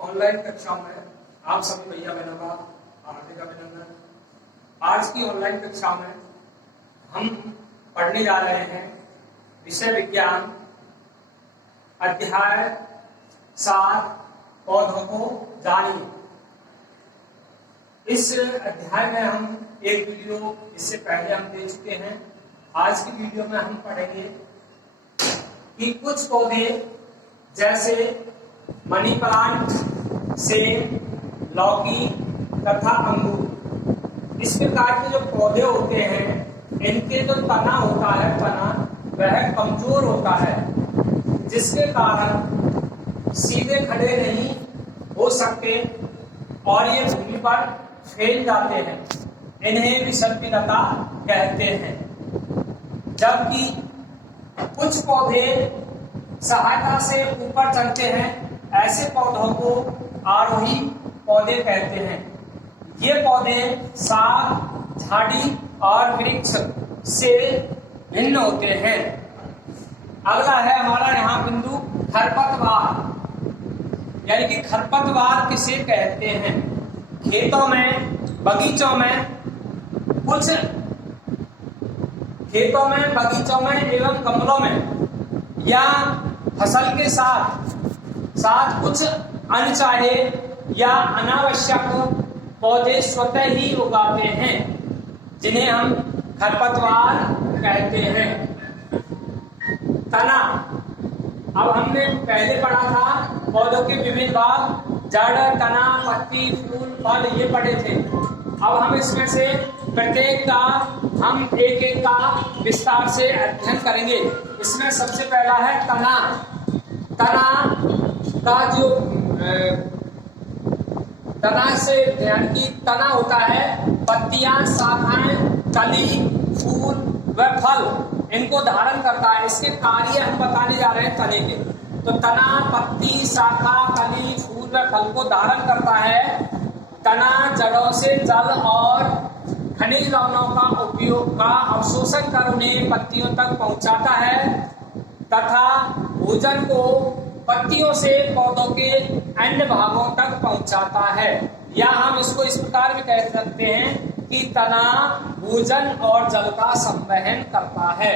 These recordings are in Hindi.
ऑनलाइन कक्षाओं में आप सभी भैया बहनों का हार्दिक अभिनंदन। आज की ऑनलाइन कक्षा में हम पढ़ने जा रहे हैं विषय विज्ञान अध्याय 7 पौधों को जानिए। इस अध्याय में हम एक वीडियो इससे पहले हम दे चुके हैं। आज की वीडियो में हम पढ़ेंगे कि कुछ पौधे जैसे मनी प्लांट, सेब, लौकी तथा अंगूर, इस प्रकार के जो पौधे होते हैं इनके जो तना होता है, तना वह कमजोर होता है, जिसके कारण सीधे खड़े नहीं हो सकते और ये भूमि पर फैल जाते हैं। इन्हें विसर्पिलता कहते हैं। जबकि कुछ पौधे सहायता से ऊपर चढ़ते हैं, ऐसे पौधों को आरोही पौधे कहते हैं। ये पौधे साग, झाड़ी और वृक्ष से भिन्न होते हैं। अगला है हमारा यहाँ बिंदु खरपतवार, यानी कि खरपतवार किसे कहते हैं। खेतों में, बगीचों में एवं गमलों में या फसल के साथ कुछ अनचाहे या अनावश्यक पौधे स्वतः ही उगाते हैं, जिन्हें हम खरपतवार कहते हैं। तना, अब हमने पहले पढ़ा था पौधों के विभिन्न भाग, जड़, तना, पत्ती, फूल, फल, ये पढ़े थे। अब हम इसमें से प्रत्येक का हम एक एक का विस्तार से अध्ययन करेंगे। इसमें सबसे पहला है तना। तना का जो तना से ध्यान की तना होता है पत्तियां, शाखाएं, कली, फूल व फल, इनको धारण करता है। इसके कार्य हम बताने जा रहे हैं तने के। तो तना पत्ती, शाखा, कली, फूल व फल को धारण करता है। तना जड़ों से जल और खनिज लवणों का उपयोग का अवशोषण कर उन्हें पत्तियों तक पहुंचाता है तथा भोजन को पत्तियों से पौधों के अन्य भागों तक पहुंचाता है। या हम इसको इस प्रकार भी कह सकते हैं कि तना भोजन और जल का संवहन करता है।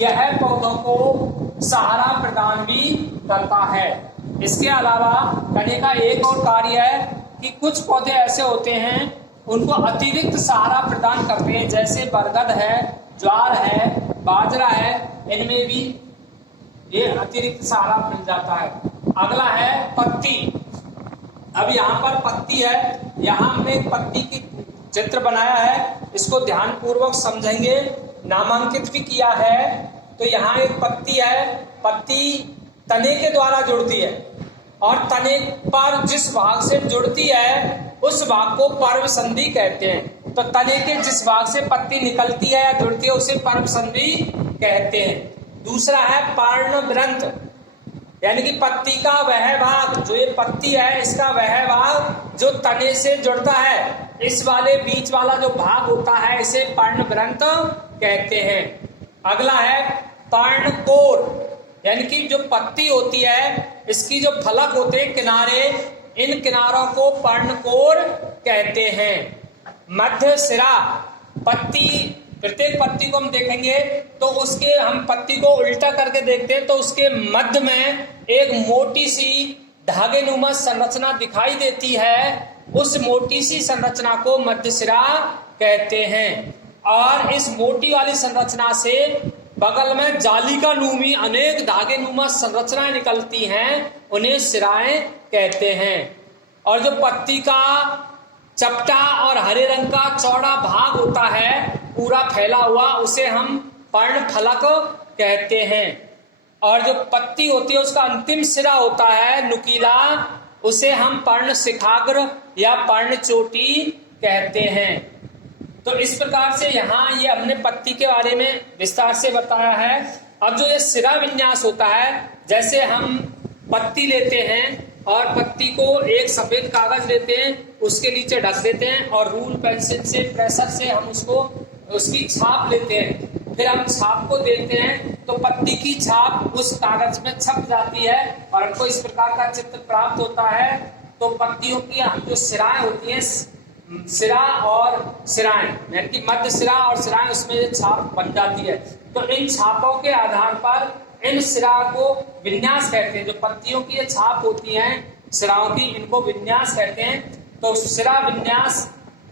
यह पौधों को सहारा प्रदान भी करता है। इसके अलावा तने का एक और कार्य है कि कुछ पौधे ऐसे होते हैं उनको अतिरिक्त सहारा प्रदान करते हैं, जैसे बरगद है, ज्वार है, बाजरा है, इनमें भी ये अतिरिक्त सहारा मिल जाता है। अगला है पत्ती। अब यहाँ पर पत्ती है, यहाँ हमने एक पत्ती की चित्र बनाया है, इसको ध्यान पूर्वक समझेंगे, नामांकित भी किया है। तो यहाँ एक पत्ती है, पत्ती तने के द्वारा जुड़ती है और तने पर जिस भाग से जुड़ती है उस भाग को पर्व संधि कहते हैं। तो तने के जिस भाग से पत्ती निकलती है या जुड़ती है उसे पर्व संधि कहते हैं। दूसरा है पर्णवृंत, यानी कि पत्ती का वह भाग, जो ये पत्ती है इसका वह भाग जो तने से जुड़ता है, इस वाले बीच वाला जो भाग होता है इसे पर्णवृंत कहते हैं। अगला है पर्णकोर, यानी कि जो पत्ती होती है इसकी जो फलक होते हैं किनारे, इन किनारों को पर्णकोर कहते हैं। मध्य सिरा, पत्ती, प्रत्येक पत्ती को हम देखेंगे तो उसके हम पत्ती को उल्टा करके देखते हैं तो उसके मध्य में एक मोटी सी धागेनुमा संरचना दिखाई देती है। उस मोटी सी संरचना को मध्य सिरा कहते हैं। और इस मोटी वाली संरचना से बगल में जालिका नुमी अनेक धागेनुमा संरचनाएं निकलती हैं, उन्हें सिराएं कहते हैं। और जो पत्ती का चपटा और हरे रंग का चौड़ा भाग होता है पूरा फैला हुआ, उसे हम पर्णफलक कहते हैं। और जो पत्ती होती है उसका अंतिम सिरा होता है नुकीला, उसे हम पर्णशिखाग्र या पर्णचोटी कहते हैं। तो इस प्रकार से यहाँ ये हमने पत्ती के बारे में विस्तार से बताया है। अब जो ये सिरा विन्यास होता है, जैसे हम पत्ती लेते हैं और पत्ती को एक सफेद कागज लेते हैं, उसके नीचे ढक देते हैं और रूल पेंसिल से, प्रेशर से हम उसको उसकी छाप लेते हैं। फिर हम छाप को देखते हैं तो पत्ती की छाप उस कागज में छप जाती है और हमको इस प्रकार का चित्र प्राप्त होता है। तो पत्तियों की जो सिराएं होती हैं, सिरा और सिराएं यानी कि मध्य सिरा और सिराएं, उसमें ये छाप बन जाती है। तो इन छापों के आधार पर इन सिरा को विन्यास कहते हैं। जो पत्तियों की ये छाप होती हैं सिराओं की, इनको विन्यास कहते हैं। तो सिरा विन्यास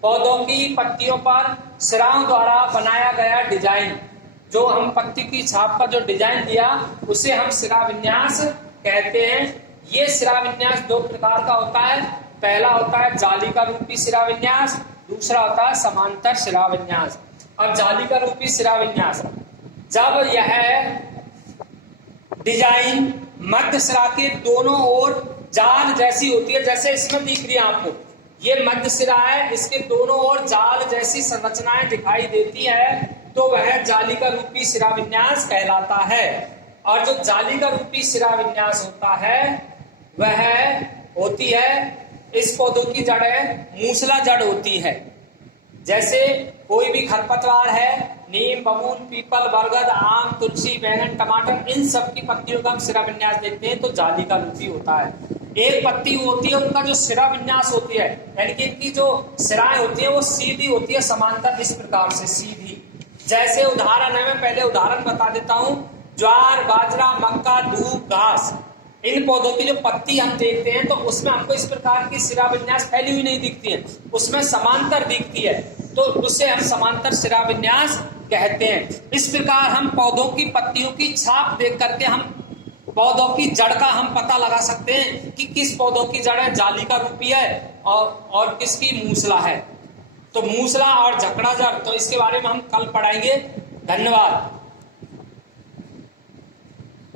पौधों की पत्तियों पर सिराओं द्वारा बनाया गया डिजाइन, जो हम पत्ती की छाप का जो डिजाइन दिया उसे हम सिरा विन्यास कहते हैं। ये सिरा विन्यास दो प्रकार का होता है। पहला होता है जाली का रूपी सिरा विन्यास, दूसरा होता है समांतर सिरा विन्यास। अब जाली का रूपी सिरा विन्यास, जब यह डिजाइन मध्य सिरा के दोनों ओर जाल जैसी होती है, जैसे इसमें दिख रही है आपको, ये मध्य सिरा है, इसके दोनों ओर जाल जैसी संरचनाएं दिखाई देती है, तो वह जाली का रूपी सिरा विन्यास कहलाता है। और जो जाली का रूपी सिरा विन्यास होता है वह होती है, इस पौधों की जड़ें मूसला जड़ होती है। जैसे कोई भी खरपतवार है, नीम, बबूल, पीपल, बरगद, आम, तुलसी, बैंगन, टमाटर, इन सब की पत्तियों का हम सिरा विन्यास देखते हैं तो जाली का रूपी होता है। एक पत्ती होती है, उनका जो सिरा विन्यास होती है यानी कि इनकी जो सिराएं होती है वो सीधी होती है, समांतर, इस प्रकार से सीधी। जैसे उदाहरण है, मैं पहले उदाहरण बता देता हूं। ज्वार, बाजरा, मक्का, दूब, घास, इन पौधों की जो पत्ती हम देखते हैं तो उसमें हमको इस प्रकार की सिरा विन्यास फैली हुई नहीं दिखती है, उसमें समांतर दिखती है, तो उसे हम समांतर सिरा विन्यास कहते हैं। इस प्रकार हम पौधों की पत्तियों की छाप देख करके हम पौधों की जड़ का हम पता लगा सकते हैं कि किस पौधों की जड़ है जाली का रूपी है और किसकी मूसला है। तो मूसला और झकड़ा जड़, तो इसके बारे में हम कल पढ़ाएंगे। धन्यवाद।